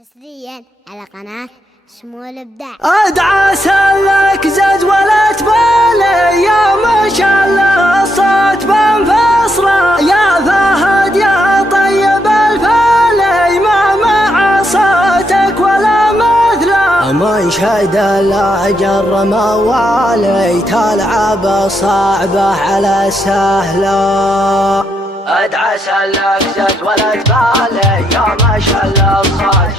حصريا على قناة شمول الإبداع. ادعى سلك زاد ولا تبالي يا ما شاء الله الصوت بانفصله يا فهد يا طيب الفالي ما مع صوتك ولا مثله ما يشهد الا جر موالي تلعب صعبه على سهله ادعى سلك زاد ولا تبالي يا ما شاء الله الصوت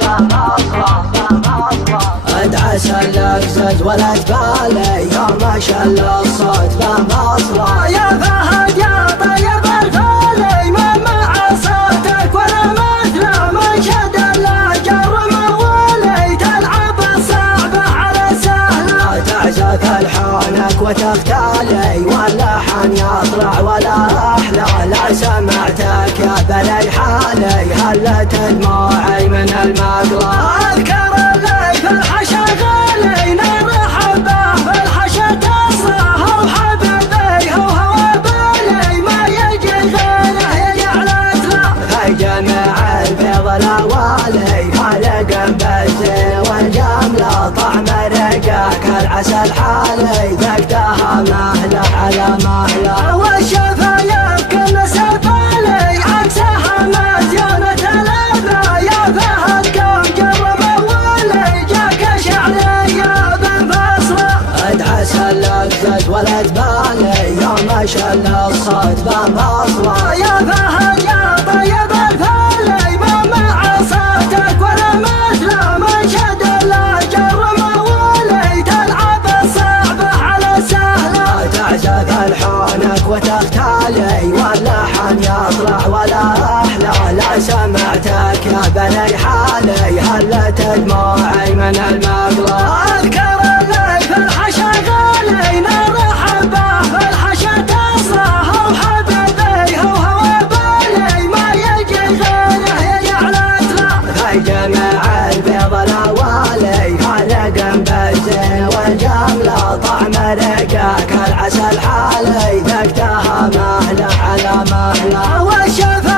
ادعى سلك زاد ولا تبالي يا ما شاء الله الصوت بمصره يا فهد يا طيب الفالي ما مع صوتك ولا مثله ما شد الا جر موالي تلعب الصعبه على سهله تعزف الحانك وتختالي واللحن يطلع ولا احلى لا سمعتك يا بلي حالي هلت دموعي من المقلى اذكر اللي في الحشا غالي نرحب به في الحشا تصره وحبيبي هو بالي ما يجي غيره يجعلت له في جميع البيض الاوالي خلق بالزين والجمله طعم رقاك العسل حالي ذقتها مهله على مهله والشفايف كل سفالي عكسها مزيونة الابره يا فهد كم جر موالي جاك شعريه بنفصله ادعى سلك زاد ولا تبالي يا ما شاء الله الصوت بمصره يا فهد يا طيب الفالي ما مع صوتك ولا مثله ما شد الا جر موالي تلعب الصعبه على سهله تعزف الحانك وتختالي واللحن يطلع ولا احلى لا سمعتك يا بني حالي هلت دموعي من المقلى اذكر اللي في الحشا غالي نرحب به في الحشا تصره وحبيبي هو بالي ما يجي غيره يجعلت له في جميع البيض الاوالي خلق بالزين والجمله طعم رقاك العسل حالي ذقتها مهله على مهله والشفا